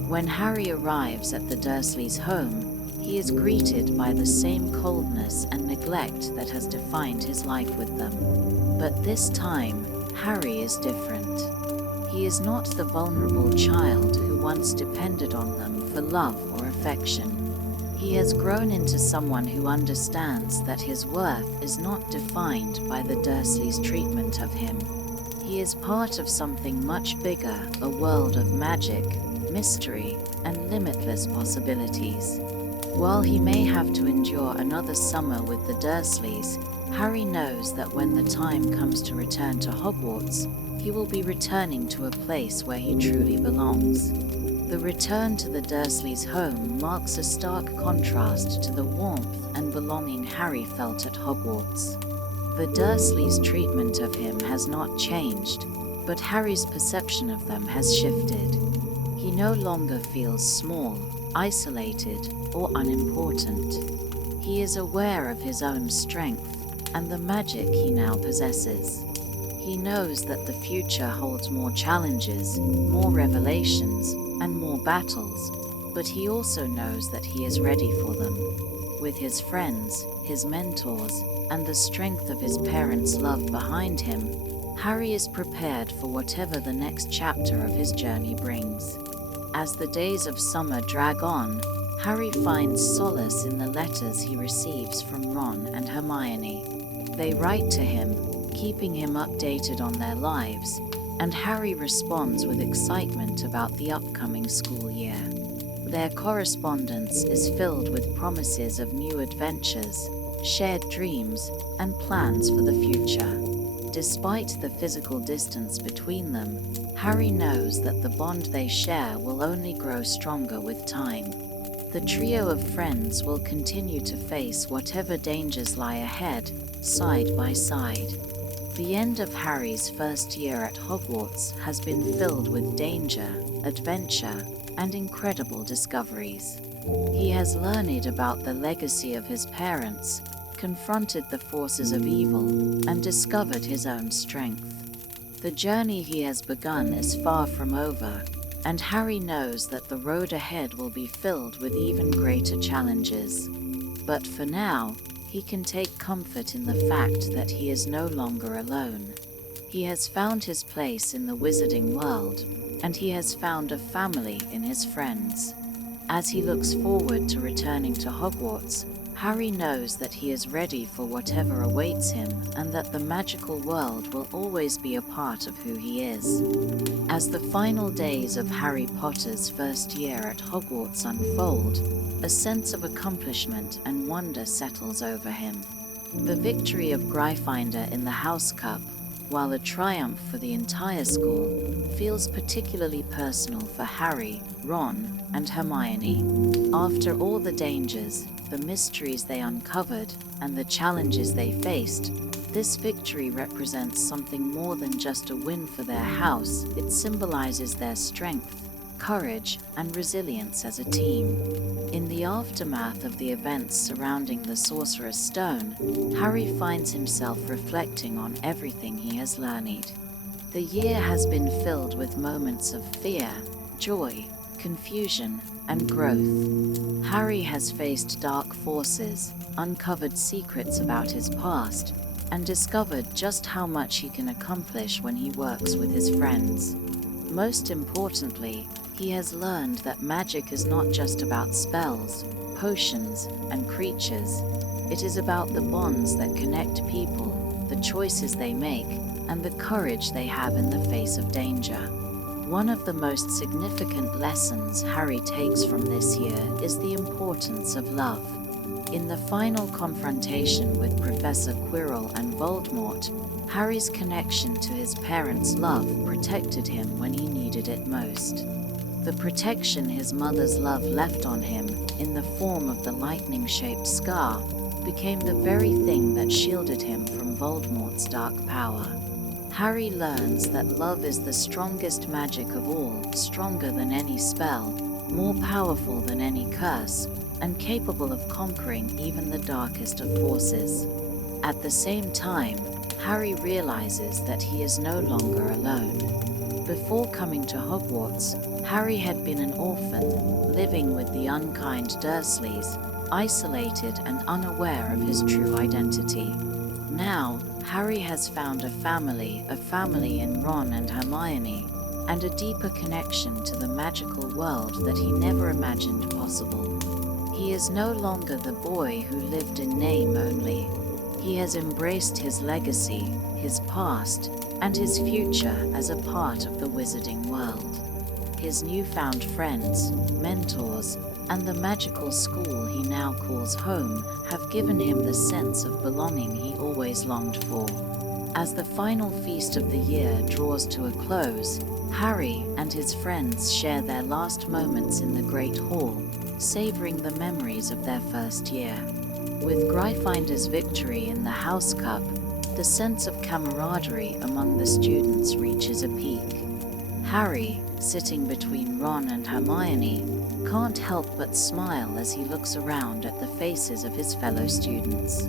When Harry arrives at the Dursleys' home, he is greeted by the same coldness and neglect that has defined his life with them. But this time, Harry is different. He is not the vulnerable child who once depended on them for love or affection. He has grown into someone who understands that his worth is not defined by the Dursleys' treatment of him. He is part of something much bigger, a world of magic, mystery, and limitless possibilities. While he may have to endure another summer with the Dursleys, Harry knows that when the time comes to return to Hogwarts, he will be returning to a place where he truly belongs. The return to the Dursleys' home marks a stark contrast to the warmth and belonging Harry felt at Hogwarts. The Dursleys' treatment of him has not changed, but Harry's perception of them has shifted. He no longer feels small, isolated, or unimportant. He is aware of his own strength and the magic he now possesses. He knows that the future holds more challenges, more revelations, and more battles, but he also knows that he is ready for them. With his friends, his mentors, and the strength of his parents' love behind him, Harry is prepared for whatever the next chapter of his journey brings. As the days of summer drag on, Harry finds solace in the letters he receives from Ron and Hermione. They write to him, keeping him updated on their lives, and Harry responds with excitement about the upcoming school year. Their correspondence is filled with promises of new adventures, shared dreams, and plans for the future. Despite the physical distance between them, Harry knows that the bond they share will only grow stronger with time. The trio of friends will continue to face whatever dangers lie ahead, side by side. The end of Harry's first year at Hogwarts has been filled with danger, adventure, and incredible discoveries. He has learned about the legacy of his parents, confronted the forces of evil, and discovered his own strength. The journey he has begun is far from over, and Harry knows that the road ahead will be filled with even greater challenges. But for now, he can take comfort in the fact that he is no longer alone. He has found his place in the wizarding world, and he has found a family in his friends. As he looks forward to returning to Hogwarts, Harry knows that he is ready for whatever awaits him and that the magical world will always be a part of who he is. As the final days of Harry Potter's first year at Hogwarts unfold, a sense of accomplishment and wonder settles over him. The victory of Gryffindor in the House Cup, while a triumph for the entire school, feels particularly personal for Harry, Ron, and Hermione. After all the dangers, the mysteries they uncovered, and the challenges they faced, this victory represents something more than just a win for their house. It symbolizes their strength, courage, and resilience as a team. In the aftermath of the events surrounding the Sorcerer's Stone, Harry finds himself reflecting on everything he has learned. The year has been filled with moments of fear, joy, confusion, and growth. Harry has faced dark forces, uncovered secrets about his past, and discovered just how much he can accomplish when he works with his friends. Most importantly, he has learned that magic is not just about spells, potions, and creatures. It is about the bonds that connect people, the choices they make, and the courage they have in the face of danger. One of the most significant lessons Harry takes from this year is the importance of love. In the final confrontation with Professor Quirrell and Voldemort, Harry's connection to his parents' love protected him when he needed it most. The protection his mother's love left on him, in the form of the lightning-shaped scar, became the very thing that shielded him from Voldemort's dark power. Harry learns that love is the strongest magic of all, stronger than any spell, more powerful than any curse, and capable of conquering even the darkest of forces. At the same time, Harry realizes that he is no longer alone. Before coming to Hogwarts, Harry had been an orphan, living with the unkind Dursleys, isolated and unaware of his true identity. Now, Harry has found a family in Ron and Hermione, and a deeper connection to the magical world that he never imagined possible. He is no longer the boy who lived in name only. He has embraced his legacy, his past, and his future as a part of the wizarding world. His newfound friends, mentors, and the magical school he now calls home have given him the sense of belonging he always longed for. As the final feast of the year draws to a close, Harry and his friends share their last moments in the Great Hall, savoring the memories of their first year. With Gryffindor's victory in the House Cup, The sense of camaraderie among the students reaches a peak. Harry, sitting between Ron and Hermione, can't help but smile as he looks around at the faces of his fellow students.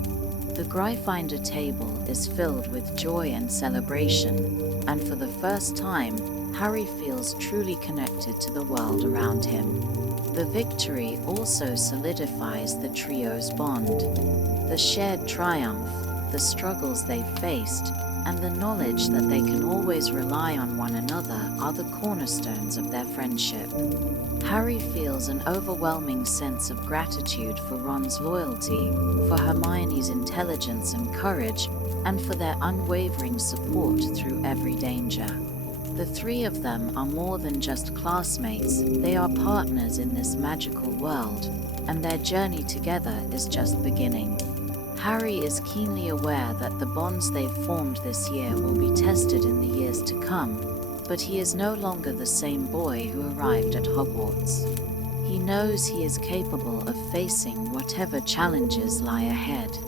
The Gryffindor table is filled with joy and celebration, and for the first time, Harry feels truly connected to the world around him. The victory also solidifies the trio's bond. The shared triumph, the struggles they've faced, and the knowledge that they can always rely on one another are the cornerstones of their friendship. Harry feels an overwhelming sense of gratitude for Ron's loyalty, for Hermione's intelligence and courage, and for their unwavering support through every danger. The three of them are more than just classmates, they are partners in this magical world, and their journey together is just beginning. Harry is keenly aware that the bonds they've formed this year will be tested in the years to come, but he is no longer the same boy who arrived at Hogwarts. He knows he is capable of facing whatever challenges lie ahead.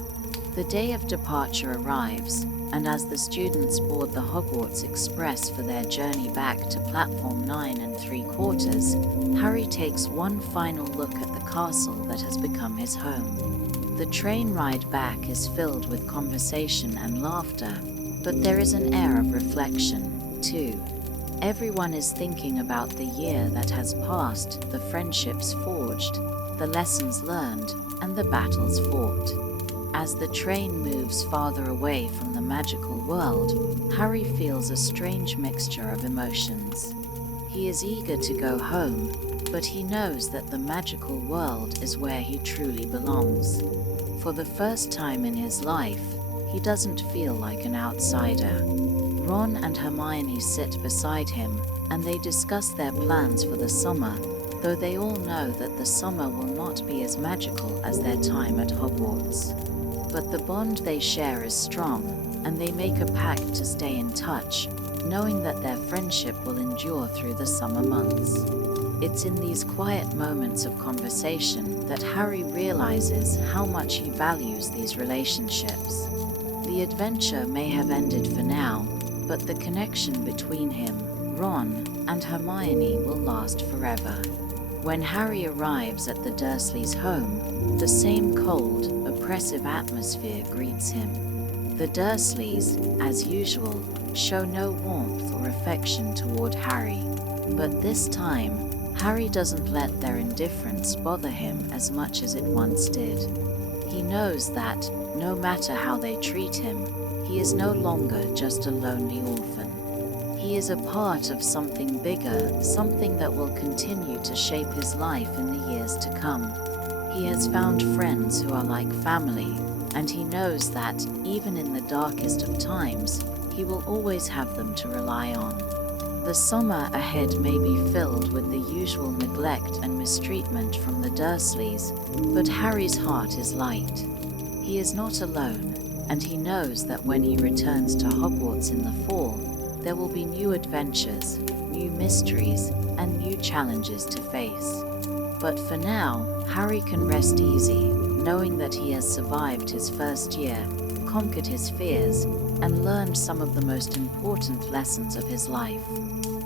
The day of departure arrives, and as the students board the Hogwarts Express for their journey back to Platform 9 3/4, Harry takes one final look at the castle that has become his home. The train ride back is filled with conversation and laughter, but there is an air of reflection, too. Everyone is thinking about the year that has passed, the friendships forged, the lessons learned, and the battles fought. As the train moves farther away from the magical world, Harry feels a strange mixture of emotions. He is eager to go home, but he knows that the magical world is where he truly belongs. For the first time in his life, he doesn't feel like an outsider. Ron and Hermione sit beside him, and they discuss their plans for the summer, though they all know that the summer will not be as magical as their time at Hogwarts. But the bond they share is strong, and they make a pact to stay in touch, knowing that their friendship will endure through the summer months. It's in these quiet moments of conversation that Harry realizes how much he values these relationships. The adventure may have ended for now, but the connection between him, Ron, and Hermione will last forever. When Harry arrives at the Dursleys' home, the same cold, oppressive atmosphere greets him. The Dursleys, as usual, show no warmth or affection toward Harry, but this time, Harry doesn't let their indifference bother him as much as it once did. He knows that, no matter how they treat him, he is no longer just a lonely orphan. He is a part of something bigger, something that will continue to shape his life in the years to come. He has found friends who are like family, and he knows that, even in the darkest of times, he will always have them to rely on. The summer ahead may be filled with the usual neglect and mistreatment from the Dursleys, but Harry's heart is light. He is not alone, and he knows that when he returns to Hogwarts in the fall, there will be new adventures, new mysteries, and new challenges to face. But for now, Harry can rest easy, knowing that he has survived his first year, conquered his fears, and learned some of the most important lessons of his life.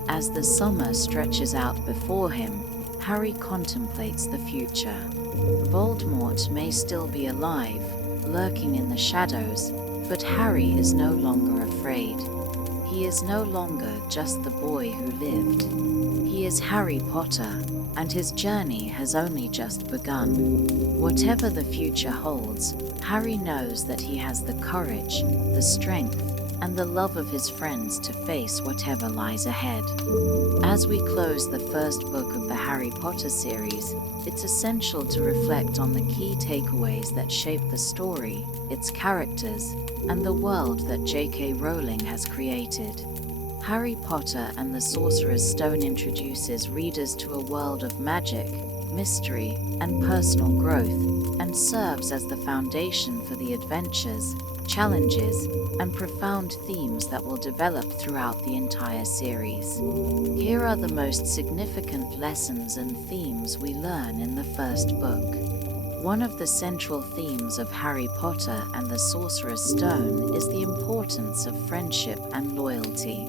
As the summer stretches out before him, Harry contemplates the future. Voldemort may still be alive, lurking in the shadows, but Harry is no longer afraid. He is no longer just the boy who lived. He is Harry Potter, and his journey has only just begun. Whatever the future holds, Harry knows that he has the courage, the strength, and the love of his friends to face whatever lies ahead. As we close the first book of the Harry Potter series, it's essential to reflect on the key takeaways that shape the story, its characters, and the world that J.K. Rowling has created. Harry Potter and the Sorcerer's Stone introduces readers to a world of magic, mystery, and personal growth, and serves as the foundation for the adventures, challenges, and profound themes that will develop throughout the entire series. Here are the most significant lessons and themes we learn in the first book. One of the central themes of Harry Potter and the Sorcerer's Stone is the importance of friendship and loyalty.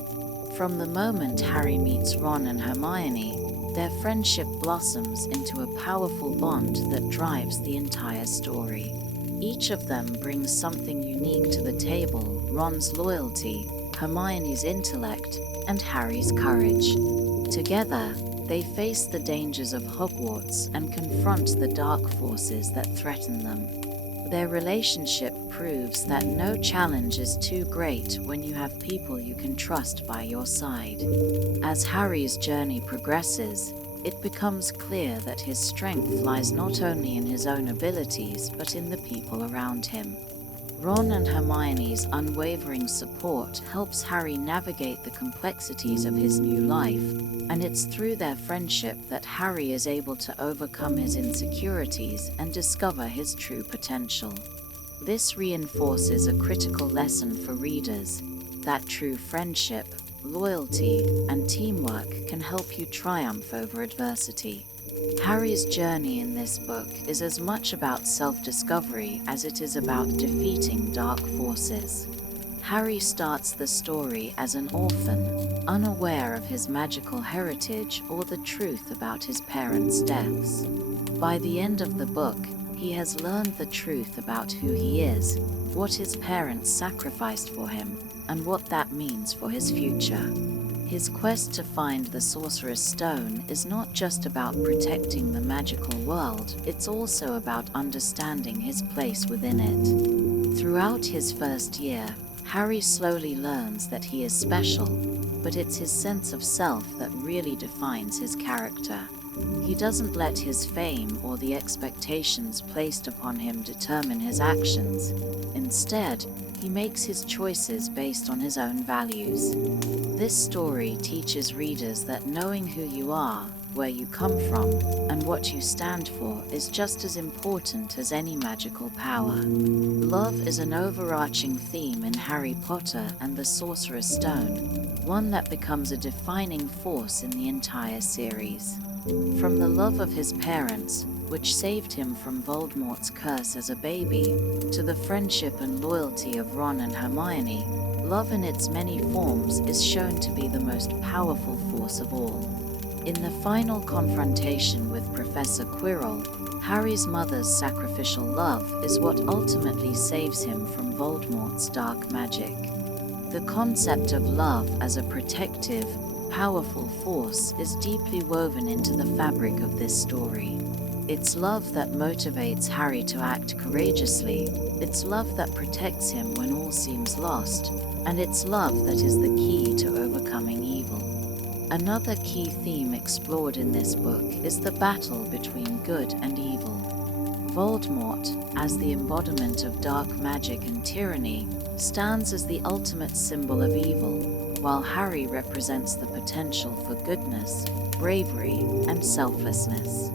From the moment Harry meets Ron and Hermione, their friendship blossoms into a powerful bond that drives the entire story. Each of them brings something unique to the table: Ron's loyalty, Hermione's intellect, and Harry's courage. Together, they face the dangers of Hogwarts and confront the dark forces that threaten them. Their relationship proves that no challenge is too great when you have people you can trust by your side. As Harry's journey progresses, it becomes clear that his strength lies not only in his own abilities but in the people around him. Ron and Hermione's unwavering support helps Harry navigate the complexities of his new life, and it's through their friendship that Harry is able to overcome his insecurities and discover his true potential. This reinforces a critical lesson for readers: that true friendship, loyalty, and teamwork can help you triumph over adversity. Harry's journey in this book is as much about self-discovery as it is about defeating dark forces. Harry starts the story as an orphan, unaware of his magical heritage or the truth about his parents' deaths. By the end of the book, he has learned the truth about who he is, what his parents sacrificed for him, and what that means for his future. His quest to find the Sorcerer's Stone is not just about protecting the magical world, it's also about understanding his place within it. Throughout his first year, Harry slowly learns that he is special, but it's his sense of self that really defines his character. He doesn't let his fame or the expectations placed upon him determine his actions. Instead, he makes his choices based on his own values. This story teaches readers that knowing who you are, where you come from, and what you stand for is just as important as any magical power. Love is an overarching theme in Harry Potter and the Sorcerer's Stone, one that becomes a defining force in the entire series. From the love of his parents, which saved him from Voldemort's curse as a baby, to the friendship and loyalty of Ron and Hermione, love in its many forms is shown to be the most powerful force of all. In the final confrontation with Professor Quirrell, Harry's mother's sacrificial love is what ultimately saves him from Voldemort's dark magic. The concept of love as a protective, powerful force is deeply woven into the fabric of this story. It's love that motivates Harry to act courageously, it's love that protects him when all seems lost, and it's love that is the key to overcoming evil. Another key theme explored in this book is the battle between good and evil. Voldemort, as the embodiment of dark magic and tyranny, stands as the ultimate symbol of evil, while Harry represents the potential for goodness, bravery, and selflessness.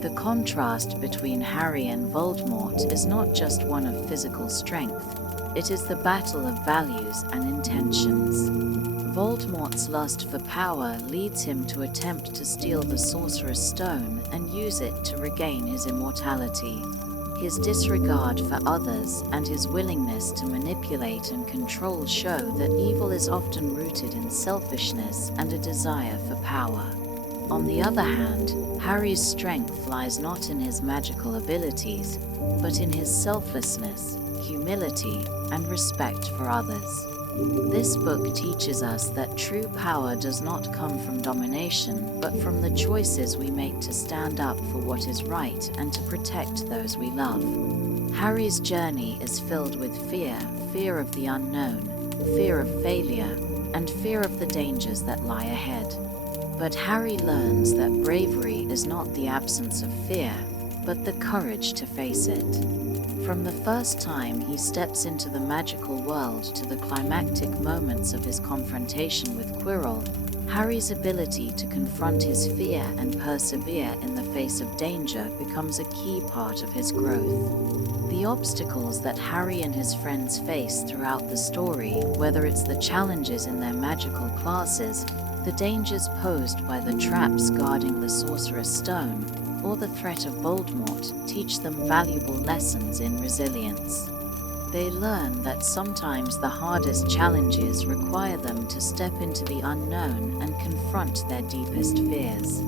The contrast between Harry and Voldemort is not just one of physical strength, it is the battle of values and intentions. Voldemort's lust for power leads him to attempt to steal the Sorcerer's Stone and use it to regain his immortality. His disregard for others and his willingness to manipulate and control show that evil is often rooted in selfishness and a desire for power. On the other hand, Harry's strength lies not in his magical abilities, but in his selflessness, humility, and respect for others. This book teaches us that true power does not come from domination, but from the choices we make to stand up for what is right and to protect those we love. Harry's journey is filled with fear of the unknown, fear of failure, and fear of the dangers that lie ahead. But Harry learns that bravery is not the absence of fear, but the courage to face it. From the first time he steps into the magical world to the climactic moments of his confrontation with Quirrell, Harry's ability to confront his fear and persevere in the face of danger becomes a key part of his growth. The obstacles that Harry and his friends face throughout the story, whether it's the challenges in their magical classes, the dangers posed by the traps guarding the Sorcerer's Stone, or the threat of Voldemort teach them valuable lessons in resilience. They learn that sometimes the hardest challenges require them to step into the unknown and confront their deepest fears.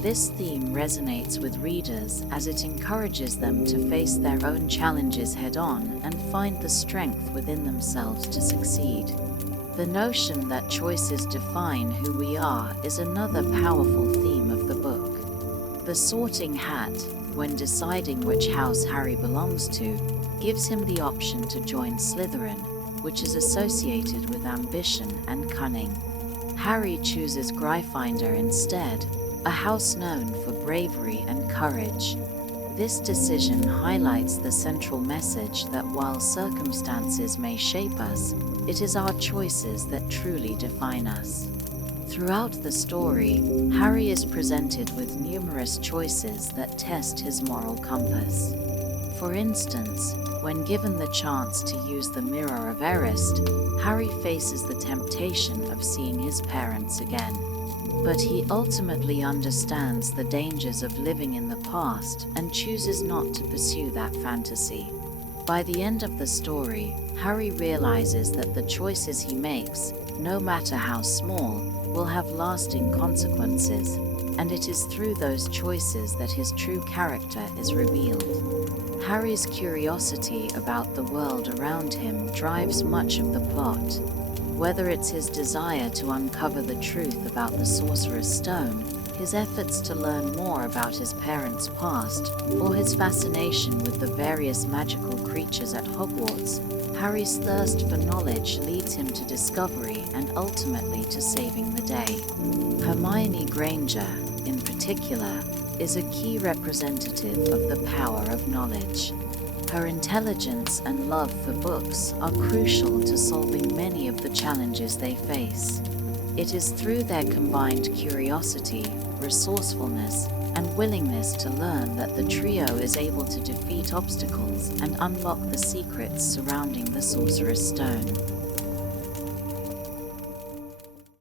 This theme resonates with readers as it encourages them to face their own challenges head-on and find the strength within themselves to succeed. The notion that choices define who we are is another powerful theme of the book. The sorting hat, when deciding which house Harry belongs to, gives him the option to join Slytherin, which is associated with ambition and cunning. Harry chooses Gryffindor instead, a house known for bravery and courage. This decision highlights the central message that while circumstances may shape us, it is our choices that truly define us. Throughout the story, Harry is presented with numerous choices that test his moral compass. For instance, when given the chance to use the Mirror of Erist, Harry faces the temptation of seeing his parents again. But he ultimately understands the dangers of living in the past and chooses not to pursue that fantasy. By the end of the story, Harry realizes that the choices he makes, no matter how small, will have lasting consequences, and it is through those choices that his true character is revealed. Harry's curiosity about the world around him drives much of the plot. Whether it's his desire to uncover the truth about the Sorcerer's Stone, his efforts to learn more about his parents' past, or his fascination with the various magical creatures at Hogwarts, Harry's thirst for knowledge leads him to discovery and ultimately to saving the day. Hermione Granger, in particular, is a key representative of the power of knowledge. Her intelligence and love for books are crucial to solving many of the challenges they face. It is through their combined curiosity, resourcefulness, and willingness to learn that the trio is able to defeat obstacles and unlock the secrets surrounding the Sorcerer's Stone.